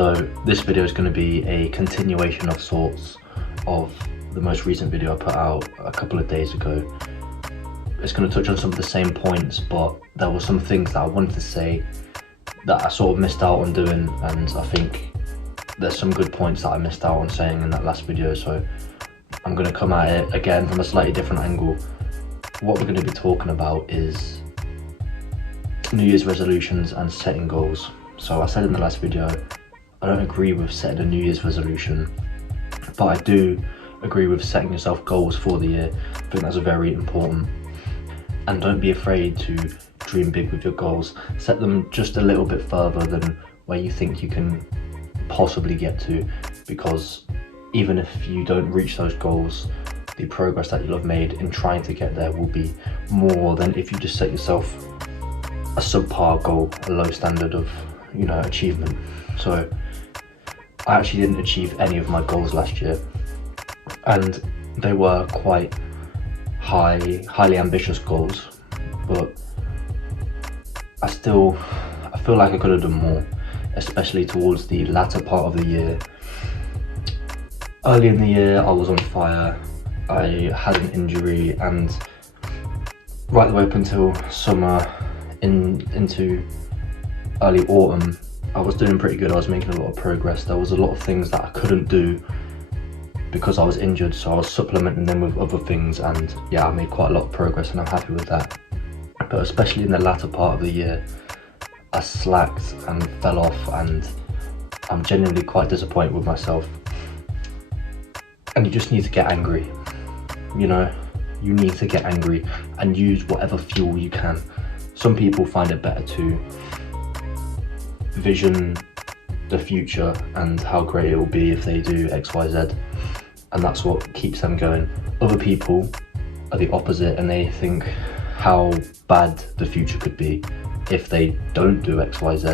So this video is going to be a continuation of sorts of the most recent video I put out a couple of days ago. It's going to touch on some of the same points, but there were some things that I wanted to say that I sort of missed out on doing, and I think there's some good points that I missed out on saying in that last video, so I'm going to come at it again from a slightly different angle. What we're going to be talking about is New Year's resolutions and setting goals. So I said in the last video, I don't agree with setting a New Year's resolution, but I do agree with setting yourself goals for the year. I think that's very important. And don't be afraid to dream big with your goals. Set them just a little bit further than where you think you can possibly get to, because even if you don't reach those goals, the progress that you'll have made in trying to get there will be more than if you just set yourself a subpar goal, a low standard of, achievement. So I actually didn't achieve any of my goals last year, and they were quite highly ambitious goals, but I feel like I could have done more, especially towards the latter part of the year. Early in the year I was on fire. I had an injury, and right the way up until summer into early autumn I was doing pretty good. I was making a lot of progress. There was a lot of things that I couldn't do because I was injured, so I was supplementing them with other things, and yeah, I made quite a lot of progress and I'm happy with that. But especially in the latter part of the year, I slacked and fell off, and I'm genuinely quite disappointed with myself. And you just need to get angry, you need to get angry and use whatever fuel you can. Some people find it better to vision the future and how great it will be if they do X, Y, Z, and that's what keeps them going. Other people are the opposite, and they think how bad the future could be if they don't do X, Y, Z,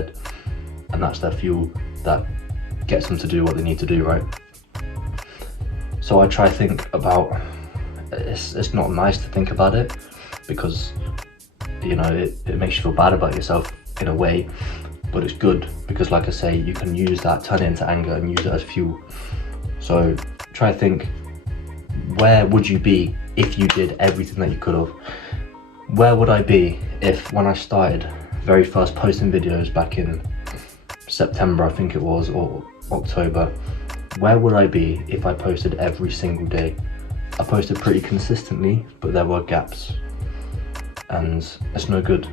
and that's their fuel that gets them to do what they need to do, right? So I try to think about, it's not nice to think about it, because it makes you feel bad about yourself in a way, but it's good because, like I say, you can use that, turn it into anger and use it as fuel. So try to think, where would you be if you did everything that you could have? Where would I be if, when I started very first posting videos back in September, I think it was, or October, where would I be if I posted every single day? I posted pretty consistently, but there were gaps, and it's no good.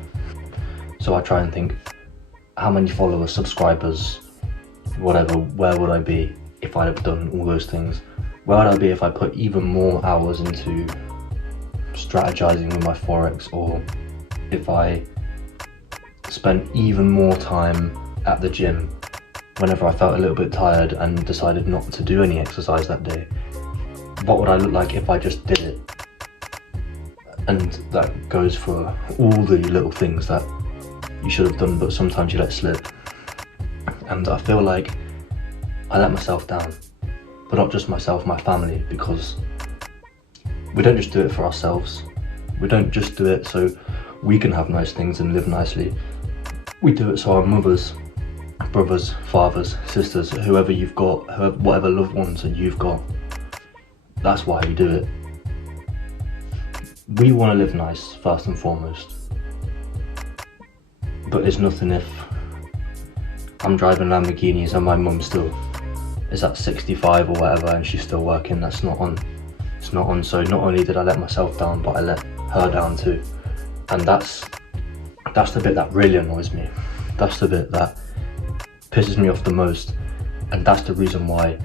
So I try and think, how many followers, subscribers, whatever, where would I be if I'd have done all those things? Where would I be if I put even more hours into strategizing with my Forex, or if I spent even more time at the gym whenever I felt a little bit tired and decided not to do any exercise that day? What would I look like if I just did it? And that goes for all the little things that you should have done, but sometimes you let slip. And I feel like I let myself down, but not just myself, my family, because we don't just do it for ourselves. We don't just do it so we can have nice things and live nicely. We do it so our mothers, brothers, fathers, sisters, whoever you've got, whatever loved ones that you've got, that's why we do it. We want to live nice first and foremost, but it's nothing if I'm driving Lamborghinis and my mum still is at 65 or whatever and she's still working. That's not on. It's not on. So not only did I let myself down, but I let her down too. And that's the bit that really annoys me. That's the bit that pisses me off the most, and that's the reason why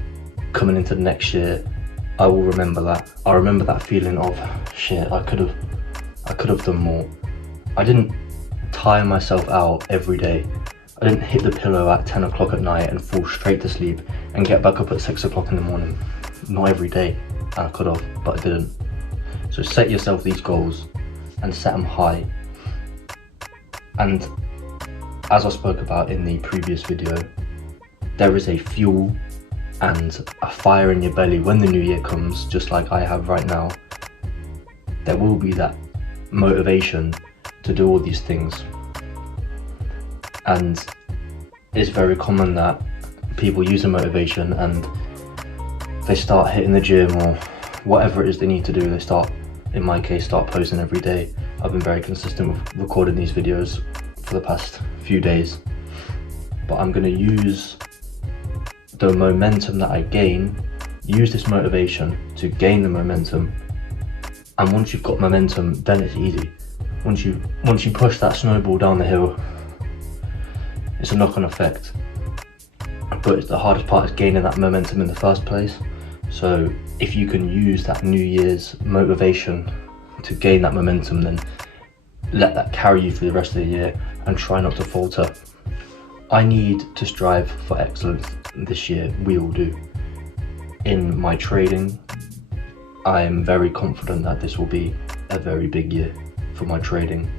coming into the next year I will remember that. I remember that feeling of shit, I could have done more. I didn't tire myself out every day. I didn't hit the pillow at 10 o'clock at night and fall straight to sleep and get back up at 6 o'clock in the morning. Not every day, and I could have, but I didn't. So set yourself these goals and set them high. And as I spoke about in the previous video, there is a fuel and a fire in your belly when the new year comes, just like I have right now. There will be that motivation to do all these things. And it's very common that people use the motivation and they start hitting the gym or whatever it is they need to do. They start, in my case, start posting every day. I've been very consistent with recording these videos for the past few days, but I'm going to use the momentum that I gain, use this motivation to gain the momentum. And once you've got momentum, then it's easy. Once you push that snowball down the hill, it's a knock-on effect. But the hardest part is gaining that momentum in the first place. So if you can use that New Year's motivation to gain that momentum, then let that carry you through the rest of the year and try not to falter. I need to strive for excellence this year. We all do. In my trading, I am very confident that this will be a very big year for my trading.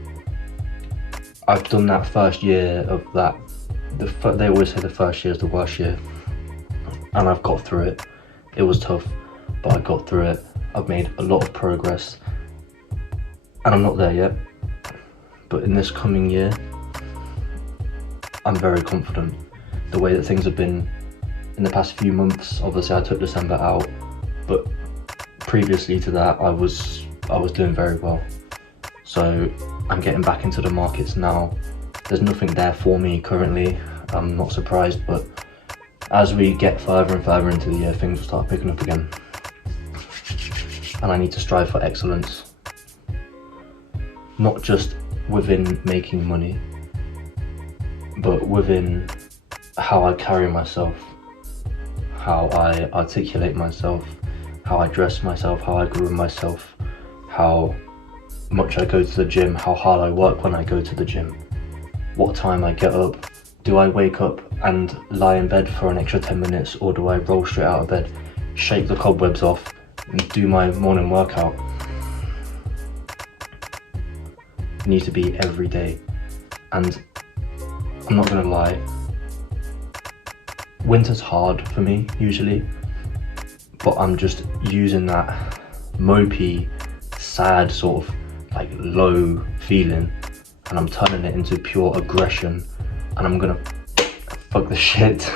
I've done that first year of that. They always say the first year is the worst year, and I've got through it. It was tough, but I got through it. I've made a lot of progress, and I'm not there yet. But in this coming year, I'm very confident. The way that things have been in the past few months, obviously I took December out, but previously to that, I was doing very well. So I'm getting back into the markets now. There's nothing there for me currently. I'm not surprised, but as we get further and further into the year, things will start picking up again. And I need to strive for excellence, not just within making money, but within how I carry myself, how I articulate myself, how I dress myself, how I groom myself, how much I go to the gym, how hard I work when I go to the gym, what time I get up. Do I wake up and lie in bed for an extra 10 minutes, or do I roll straight out of bed, shake the cobwebs off and do my morning workout? It needs to be every day. And I'm not gonna lie, winter's hard for me usually, but I'm just using that mopey, sad sort of like low feeling, and I'm turning it into pure aggression, and I'm gonna fuck the shit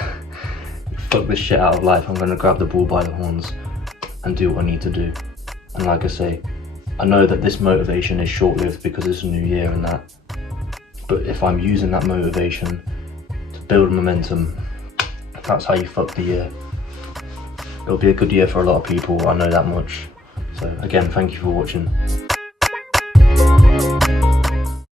out of life. I'm gonna grab the bull by the horns and do what I need to do. And like I say, I know that this motivation is short-lived because it's a new year and that, but if I'm using that motivation to build momentum, that's how you fuck the year. It'll be a good year for a lot of people, I know that much. So again, thank you for watching.